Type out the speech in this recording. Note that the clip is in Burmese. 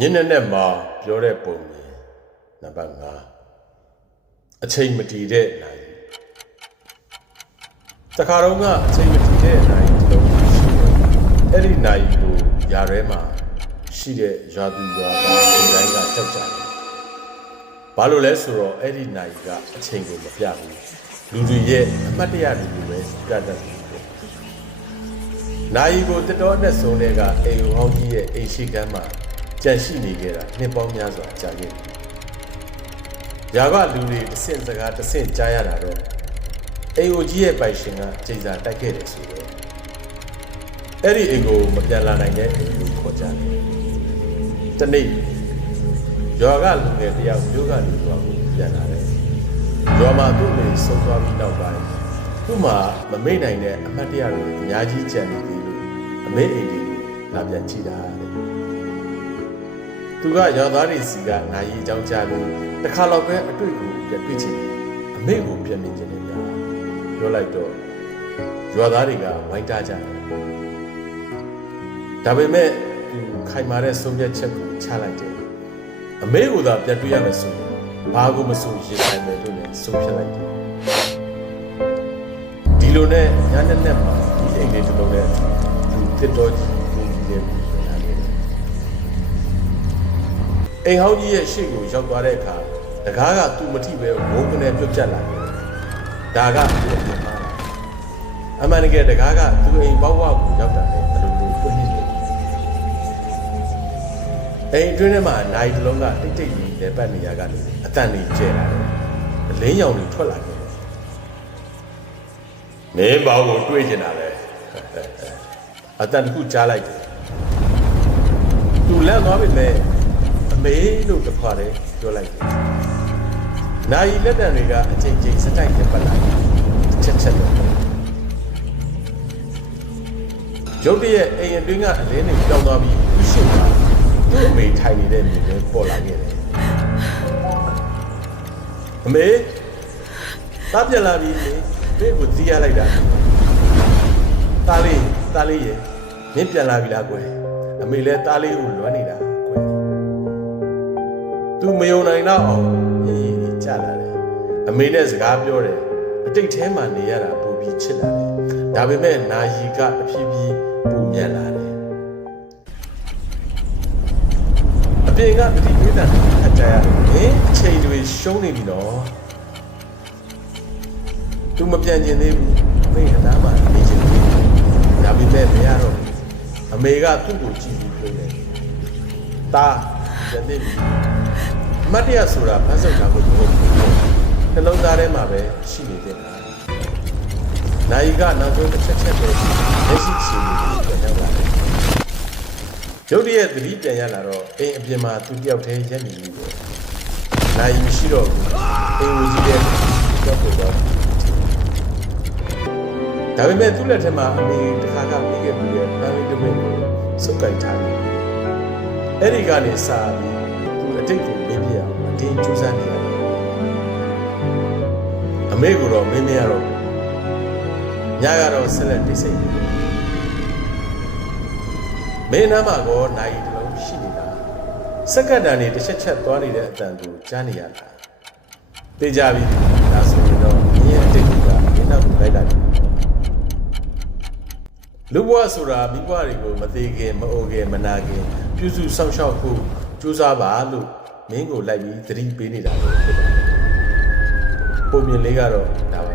ညနေနဲ့မှာပြောတဲ့ပုံမြင်နံပါတ်5အချိန်မတည်တဲ့နိုင်တခါတော့ကအချိန်မတည်တဲ့နိုင်ဒီလိုရှိတယ်အဲ့ဒီနိုင်ကိုຢာထဲမှာရှိတဲ့ရွာသူရွာသားဒီတိုင်းကကြောက်ကြတယ်ဘာလို့လဲဆိုတော့အဲ့ဒီနိုင်ကအချိန်ကိုမပြဘူးလူတွေရဲ့အမှတ်တရတွေကိုပဲပြတတ်တယ်နိုင်ကိုတတော်နဲ့ဆုံးတဲ့ကအိမ်ဟောင်းကြီးရဲ့အိမ်ရှိကမ်းမှာကြန့်ရှိနေခဲ့တာနှစ်ပေါင်းများစွာကြာခဲ့ပြီ။ရာကလူတွေတစ်ဆင့်စကားတစ်ဆင့်ကြားရတာတော့အိမ်အိုကြီးရဲ့ပိုင်ရှင်ကကျိန်စာတိုက်ခဲ့တယ်ဆိုတော့အဲ့ဒီအိမ်ကိုမပြန်လာနိုင်တဲ့အိမ်ကိုခေါ်ကြတယ်။တနေ့ရွာကလူငယ်တယောက်မြို့ကနေရွာကိုပြန်လာတယ်။ရွာမှာသူ့မိဆုံးသွားပြီးနောက်ပိုင်းသူ့မှာမမေ့နိုင်တဲ့အမှတ်တရတွေအများကြီးကျန်နေသေးလို့အမေအိမ်ကိုလာပြန်ကြည့်တာတဲ့။သူကရွာသားတွေစီကနိုင်ရီအကြောင်းကြားလို့တစ်ခါတော့ပဲအတွေ့ကိုပြန်တွေ့ချင်တယ်အမေကိုပြန်မြင်ချင်တယ်ဗျာပြောလိုက်တော့ရွာသားတွေကဝိုင်းတားကြတယ်ဒါပေမဲ့သူခိုင်မာတဲ့ဆုံးဖြတ်ချက်ကိုချလိုက်တယ်အမေကိုသာပြန်တွေ့ရမယ်ဆိုရင်ဘာကိုမဆိုရင်ဆိုင်မယ်လို့လည်းဆုံးဖြတ်လိုက်တယ်ဒီလိုနဲ့ညနေနဲ့မှာဒီအိမ်လေးတစ်လုံးနဲ့သူတစ်တော်ကြီးကိုကြီးရဲ့အိမ်ဟောင်းကြီးရဲ့ရှေ့ကိုရောက်သွားတဲ့အခါတကားကသူ့မထိပဲဝုန်းကနေပြုတ်ကျလာတယ်။ဒါကသူ့အပြင်မှာအမှန်တကယ်တကားကသူ့အိမ်ဘောက်ဝကိုရောက်တာလေဘယ်လိုလုပ်တွင်းနေလဲ။အိမ်တွင်းထဲမှာနိုင်တလုံးကတိတ်တိတ်ကြီးလေပတ်နေရကနေအတန်ကြီးကျဲလာတယ်။အလင်းရောင်တွေထွက်လာတယ်။မင်းဘောက်ကိုတွေးကျင်တာလေ။အတန်တစ်ခုကြားလိုက်တယ်။သူလန့်သွားပြီလေ။အမေလို့တခွာတယ်ပြောလိုက်တယ်။နာယီလက်တံတွေကအချိန်ချင်းစတိုက်တက်ပတ်လာတယ်။ချက်ချက်တော့ရုတ်တရက်အိမ်အတွင်းကအလင်းတွေပြောင်းသွားပြီးသူ့ရှိမှာသူ့အမေထိုင်နေတဲ့မြေပဲပေါ်လာခဲ့တယ်။အမေသားပြန်လာပြီလေကိုတီးရလိုက်တာ။သားလေးရေမင်းပြန်လာပြီလားကွယ်။အမေလည်းသားလေးကိုလွမ်းနေတာသူမယုံနိုင်တော့အောင်အေးကြလာတယ်အမေနဲ့စကားပြောတယ်အတိတ်ထဲမှာနေရတာပူပြီးချစ်လာတယ်ဒါပေမဲ့နာယီကတဖြည်းဖြည်းပူမြတ်လာတယ်အပြင်ကပတိဒေသအကြရတယ်အချိန်တွေရှုံးနေပြီနော်သူမပြန်ကျင်သေးဘူးအမေကနားမှာနေချင်တယ်ဒါပေမဲ့မရတော့အမေကသူ့ကိုကြည့်ပြီးပြောတယ်တာပြန်နေပြီမတ်တရဆိုတာဖန်ဆုပ်တာကိုမဟုတ်ဘူးနှလုံးသားထဲမှာပဲရှိနေတဲ့အခါနိုင်ကနောက်ဆုံးတစ်ချက်ပဲလက်ရှိရှိနေတယ်ပြန်ရောက်လာတယ်ရုတ်တရက်သတိပြန်ရလာတော့အိမ်အပြင်မှာသူတယောက်တည်းရက်နေပြီပေါ့နိုင်မရှိတော့ဘူးအိမ်ကိုကြည့်တဲ့ကြောက်တော့ဒါပေမဲ့သူ့လက်ထက်မှာအမေတစ်ခါကပြီးခဲ့ပြီးတဲ့ပန်းလေးတစ်ပင်ကိုစုပ်ကိုင်ထားတယ်အဲ့ဒီကနေစာပြီးသူအတိတ်ကိုမေးပြအောင်အတင်းကြိုးစားနေရတယ်အမေကတော့မေးမရတော့ညကတော့ဆက်လက်တိတ်ဆိတ်မင်းနားမှာကောနိုင်တလုံးရှိနေတာစက္ကန့်တန်နေတစ်ချက်ချက်သွားနေတဲ့အတန်ကိုကြားနေရတာသိကြပြီဒါဆိုရင်တော့မင်းရဲ့အတိတ်ကမင်းနောက်ကိုလိုက်လာတယ်လူဘဝဆိုတာမိဘတွေကိုမသေးခင်မအိုခင်မနာခင်ပြုစုစောင့်ရှောက်ဖို့ကြိုးစားပါလို့မင်းကိုလိုက်ပြီးသတိပေးနေတာလို့ဖြစ်ပါတယ်ပုံမြင်လေးကတော့ဒါပါ